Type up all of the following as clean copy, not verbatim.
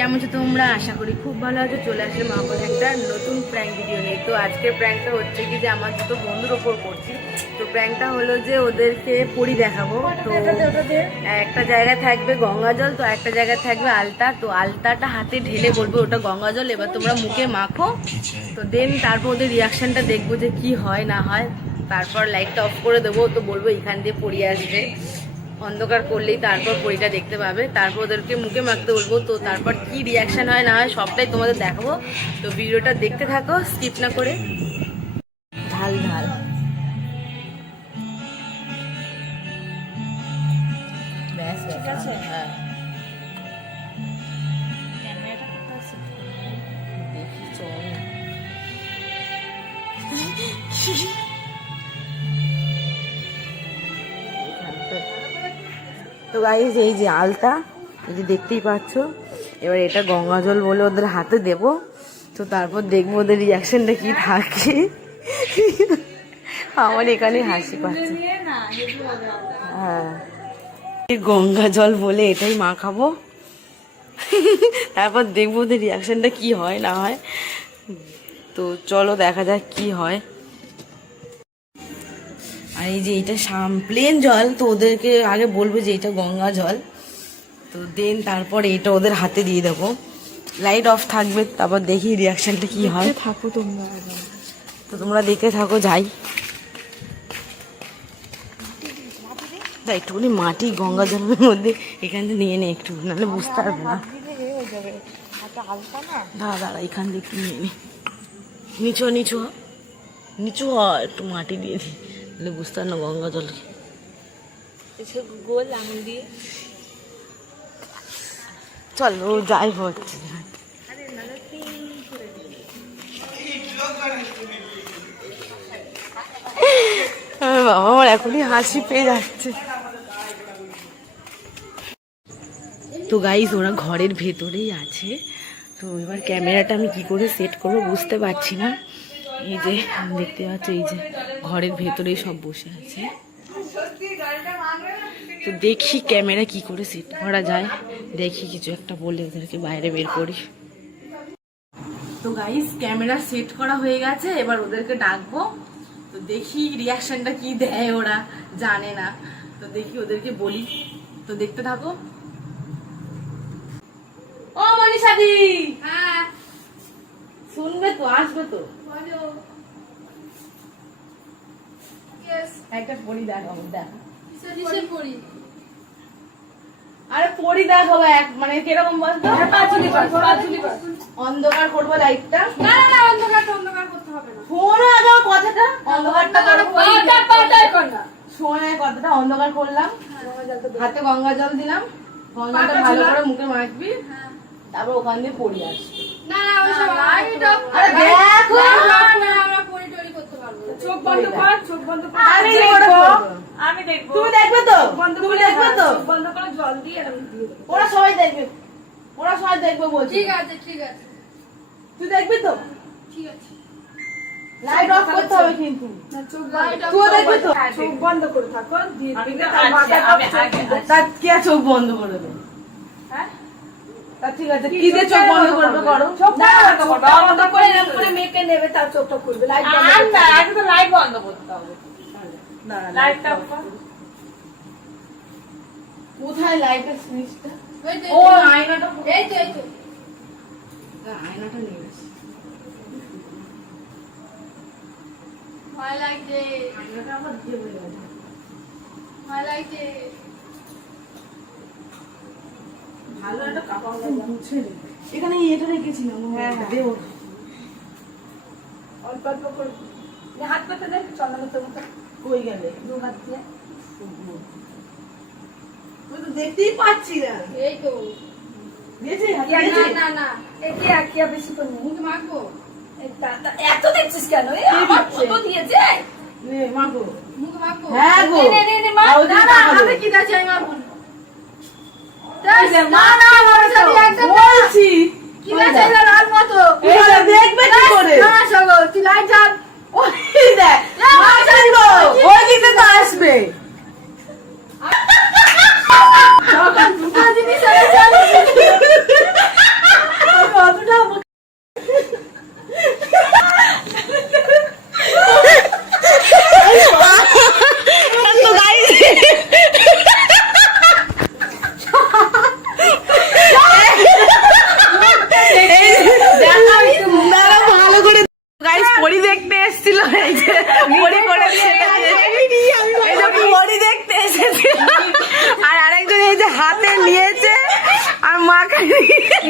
কেমন আছো তোমরা? আশা করি খুব ভালো আছো। চলে আসলে মামার একটা নতুন প্র্যাঙ্ক ভিডিও নিয়ে। তো আজকের প্র্যাঙ্কটা হচ্ছে কি যে আমার দুটো বন্ধুর ওপর করছি। তো প্র্যাঙ্কটা হলো যে ওদেরকে পরি দেখাবো। তো একটা জায়গায় থাকবে গঙ্গা জল, তো একটা জায়গায় থাকবে আলতা। তো আলতাটা হাতে ঢেলে বলবো ওটা গঙ্গা জল, এবার তোমরা মুখে মাখো। তো দেন তারপর ওদের রিয়াকশনটা দেখবো যে কি হয় না হয়। তারপর লাইটটা অফ করে দেবো, তো বলবো এখান দিয়ে পরি আসবে, অন্ধকার করলেই তারপর পরীটা দেখতে পাবে। তারপর ওদেরকে মুখে মাখতে বলবো। তো তারপর কি রিয়াকশন হয় না হয় সবটাই তোমাদের দেখাবো। তো ভিডিওটা দেখতে থাকো স্কিপ না করে। ঢাল ঢাল ব্যাস ঠিক আছে। হ্যাঁ দেখি চল। তো গাইস এই যে আলতা, এই যে দেখতেই পাচ্ছ। এবার এটা গঙ্গা জল বলে ওদের হাতে দেব। তো তারপর দেখবো ওদের রিয়াকশনটা কি থাকে। আমার এখানে হাসি পাচ্ছে। হ্যাঁ গঙ্গা জল বলে এটাই মাখাবো, তারপর দেখবো ওদের রিয়াকশনটা কি হয় না হয়। তো চলো দেখা যাক কি হয়। আর এই যে এটা প্লেন জল, তো ওদেরকে আগে বলবো যে এটা গঙ্গা জল। তো দেন তারপর এটা ওদের হাতে দিয়ে দেবো, লাইট অফ থাকবে। তারপর দেখি রিয়াকশনটা কি হয়। থাকো তোমরা, তো তোমরা দেখতে থাকো। যাই একটুখানি মাটি গঙ্গা জলের মধ্যে এখান থেকে নিয়ে নে একটু, নাহলে বুঝতে পারবে না। দাঁড়া দাঁড়া এখান থেকে নিয়ে নে, নিচু নিচু নিচু হয়, একটু মাটি দিয়ে দিই, নাহলে বুঝতে পার না গঙ্গা জল। গোল আঙুল দিয়ে চলো যাই হচ্ছে। বাবা আমার এখনই হাসি পেয়ে যাচ্ছে। তো গাইস ওরা ঘরের ভেতরেই আছে। তো এবার ক্যামেরাটা আমি কি করে সেট করবো বুঝতে পারছি না। এই যে দেখতে পাচ্ছ, এই যে ঘরের ভেতরেই সব বসে আছে। তো দেখি ক্যামেরা কি করে সেট করা যায়, দেখি কিছু একটা বলে ওদেরকে বাইরে বের করি। তো গাইস ক্যামেরা সেট করা হয়ে গেছে, এবার ওদেরকে ডাকবো। তো দেখি রিয়াকশনটা কি দেয়, ওরা জানে না। তো দেখি ওদেরকে বলি, তো দেখতে থাকো। ও মনীষাদি, হ্যাঁ শুনবে তো, আসবে তো, একটা পরি দেখাবো। দেখো আরে পরি দেখাবো, মানে কিরকম বলতো, অন্ধকার করবো লাইটটা। না না অন্ধকার করতে হবে না, শোনো আগে কথাটা। অন্ধকারটা শোনো কথাটা, অন্ধকার করলাম, হাতে গঙ্গা জল দিলাম, গঙ্গাটা ভালো করে মুখে মাখবি, তারপর ওখান দিয়ে পরি আসবে। চোখ বন্ধ কর, চোখ বন্ধ কর, আমি দেখবো। তুমি দেখবে তো? তুমি দেখবে তো? বন্ধ করে জল দিয়ে এরকম দিয়ে দেব। ওরা সবাই দেখবে, ওরা সবাই দেখবে বলছি। ঠিক আছে ঠিক আছে, তুই দেখবি তো? ঠিক আছে, লাইট অফ করতে হবে কিন্তু। না চোখ বন্ধ, তুই দেখবি তো? চোখ বন্ধ করে থাকো, দিয়ে দিলে তার মাথাটা তার কি চোখ বন্ধ করে দেব। হ্যাঁ ঠিক আছে, কি দিয়ে চোখ বন্ধ করবে করো। চোখ বন্ধ করে এরকম করে মেখে নেবে, তার চোখটা খুলবে। লাইট বন্ধ, না আগে তো লাইট বন্ধ করতে হবে। না লাইটটা অফ কর। কোথায় লাইটের সুইচটা? ও আয়নাটা, এই তো এই তো, না আয়নাটা নিয়ে আসি। ভয় লাগছে, আয়নাটা আবার দিয়ে বলে গেছে, ভয় লাগছে। ভালো একটা কাপড় মুছে রে, এখানে এটা রেখেছিলাম। হ্যাঁ দেব, অল্প অল্প করে হাত পাতে দেখ। চন্দ্রমুখীর মতো কই গেলে, দু হাত দিয়ে। তুই তো দেখতেই পাচ্ছি না। এই তো দিয়েছি, না না না একে আকিয়া বেশি করে মুখে মাখবো। এত দেখছিস কেন? আমার কত দিয়েছে, নে মাখো, মুখে মাখবো। হ্যাঁ গো নে নে নে মা, না না হাতে কি দাও, আমি মাখবো না। না না আমার সাথে একদম বলছি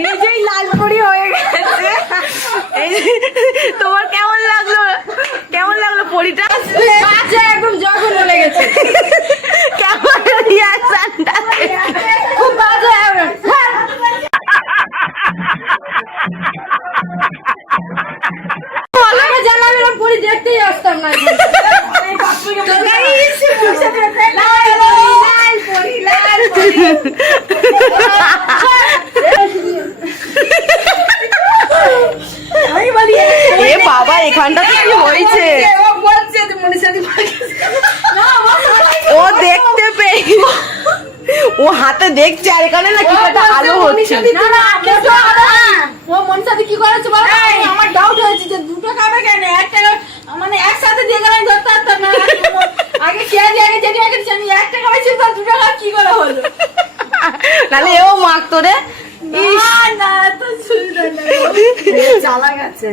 নিজেই লাল পরি হয়ে গেছে। তোমার কেমন লাগলো পরিটা? একদম যখন বলে গেছে কেমন রিয়াকশনটা? খুব বাজে। জানলাম পরি দেখতেই আসতাম না। বাবা এখানটা কি হয়েছে? ও দেখতে পেয়ে ও হাতে দেখছে আর এখানে না কি একটা আলো হচ্ছে। ও মন সাথে কি করেছে বল? আমার ডাউট হয়েছে যে দুটো খাবে কেন, একটা মানে একসাথে দিয়ে গেলে ধরতে পারতাম না। আগে কে দিয়ে আগে যেটা আগে জানি একটা খাইছি তো দুটো খাওয়া কি করে হলো? নালে এও মাখতো রে। না তো সুবিধা নাই, চালাক আছে।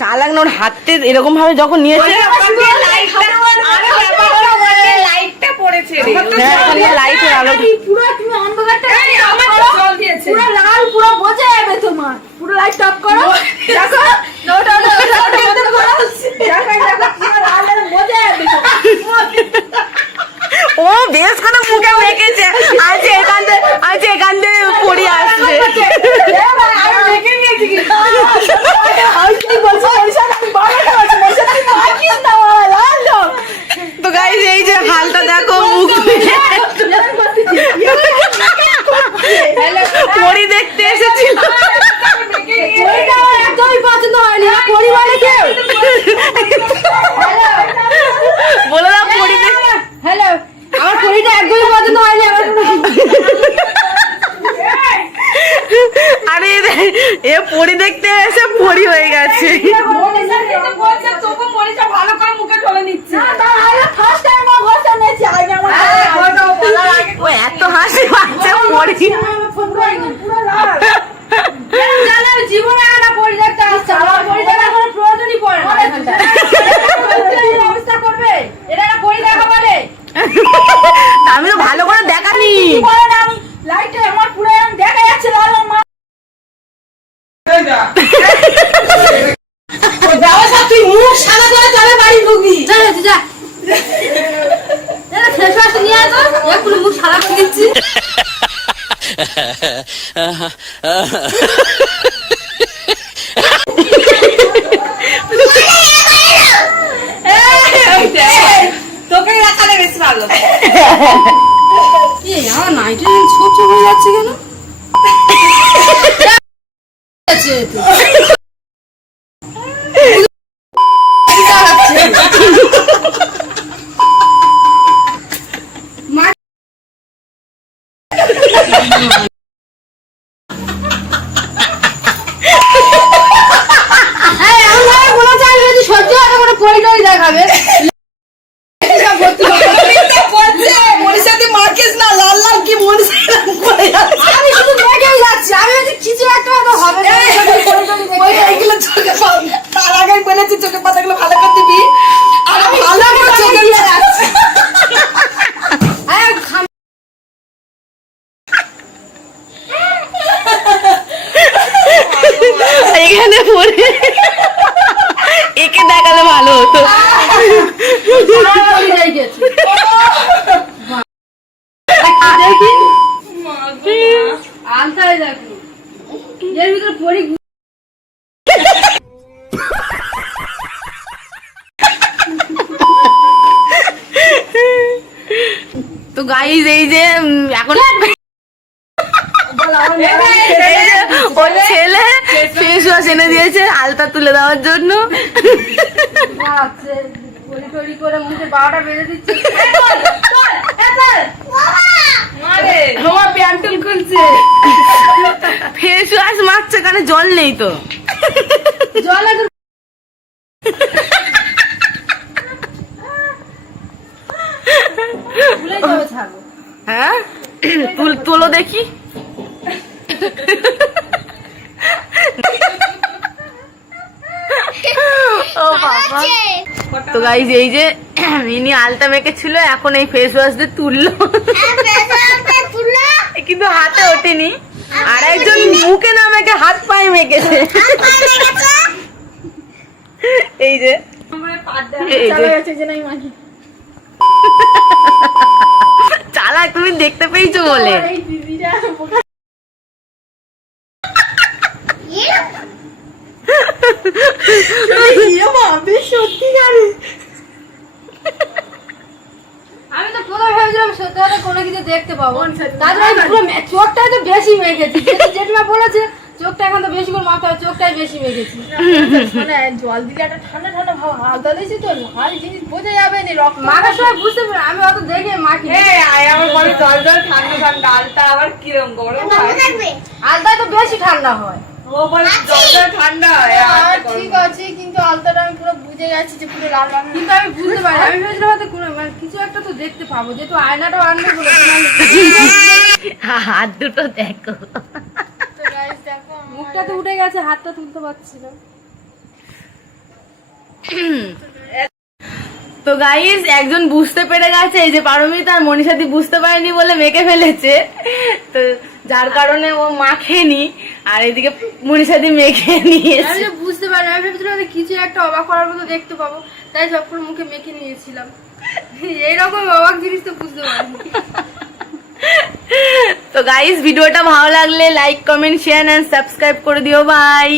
চালাক না, ওর হাতে এরকম ভাবে যখন নিয়েছে লাইটটা পড়েছে রে। হ্যাঁ লাইটের আলো পুরো তুমি অন্ধকারটা আমার জল দিয়েছে পুরো লাল, পুরো বোঝা যাবে তোমার। পুরো লাইট অফ করো, দেখো ওটা ও বেশ করে মুখে মেখেছে। আজ এখান থেকে পড়ে আসছে। তো গাইস এই যে হালটা দেখো, মুখ পরি দেখতে এসেছিল। একদমই পছন্দ হয়নি পরিবারে কেউ বলে না পরি। হ্যালো, আমার পরিটা একদমই পছন্দ হয়নি। আরে এ পরি দেখতে এসে পরি হয়ে গেছে। ও এত হাসি পাচ্ছে পরি। জীবনে একটা পরি দেখতে আসছে, আমার পরি দেখার কোনো প্রয়োজনই পড়ে না। অবস্থা করবে এটা একটা পরি দেখা বলে? আমি তো ভালো করে দেখানি। আমি লাইটে আমার পুরো দেখা যাচ্ছে লাল মা। তুই মুখ সাদা করে চলে বাড়ি ঢুকবি। যা ফেস ওয়াশ নিয়ে আসো, পুরো মুখ সাদা করে দিচ্ছি। তোকে রাখালে বেশ ভালো। আমার নাইটে ছোট হয়ে যাচ্ছে কেন? দেখাবে মার্কেট না লাল লাল কি মনে আমি শুধু দেখেই যাচ্ছি। আমি কিছু একটা হবে তার আগে বলেছি চোখে পাতাগুলো ভালো করে দিবি। আর ভালো করে চোখে যাচ্ছে এখানে পড়ে একে দেখালে ভালো হতো। আলতায় দেখো এর ভিতরে পরি। তো গাইস এই যে এখন ওর ছেলে ফেস ওয়াশ এনে দিয়েছে আলতা তুলে দেওয়ার জন্য। করে মুখে 12টা বেজে দিচ্ছে। আমার প্যান্টুল খুলছে, ফেস ওয়াশ মারছে, কারণে জল নেই তো। জল হ্যাঁ তুলো দেখি। ও বাবা। তো গাইস এই যে ইনি আলতা মেখেছিল, এখন এই ফেস ওয়াশ দিয়ে তুললো, কিন্তু হাতে ওঠেনি। আর একজন মুখে না মেখে হাত পায়ে মেখেছে। এই যে চালাক, তুমি দেখতে পেয়েছো বলে। আমি তো প্রথমে ভেবেছিলাম সত্যি কথা কোনো কিছু দেখতে পাবো, তারপরে পুরো চোখটাই তো বেশি মেখেছি। জেঠিমা বলেছে চোখটা এখন তো বেশি করে মাখতে হবে, চোখটাই বেশি মেখেছি। মানে জল দিলে একটা ঠান্ডা ঠান্ডা ভাব হালকা দিয়েছি তো, হাল জিনিস বোঝা যাবে না। রক্ত মাখার সময় বুঝতে পারি, আমি অত দেখে মাখি। জল জল ঠান্ডা ঠান্ডা, আলতা আবার কিরম গরম হয়? আলতায় তো বেশি ঠান্ডা হয়। ও বলে জল জল ঠান্ডা হয়। ঠিক আছে, কিন্তু আলতাটা আমি পুরো বুঝে গেছি যে পুরো লাল লাল। কিন্তু আমি বুঝতে পারি, আমি ভেবেছিলাম হয়তো কোনো মানে কিছু একটা তো দেখতে পাবো, যেহেতু আয়নাটাও আনবে বলে। হাত দুটো দেখো। তো গাইস দেখো মুখটা তো উঠে গেছে, হাতটা তুলতে পারছি না। তো গাইস একজন বুঝতে পেরে গেছে, এই যে পারমিতা আর মনীষাদি বুঝতে পারেনি বলে মেখে ফেলেছে, তো যার কারণে ও মাখেনি, আর এদিকে মনীষাদি মেখে আমি নিয়েছে। যে বুঝতে পারি, আমি ভেবেছিলাম হয়তো কিছু একটা অবাক করার মতো দেখতে পাবো, তাই সব করে মুখে মেখে নিয়েছিলাম। এইরকম অবাক জিনিস তো বুঝতে পারিনি। তো গাইস ভিডিওটা ভালো লাগলে like comment share and subscribe করে দিও। বাই।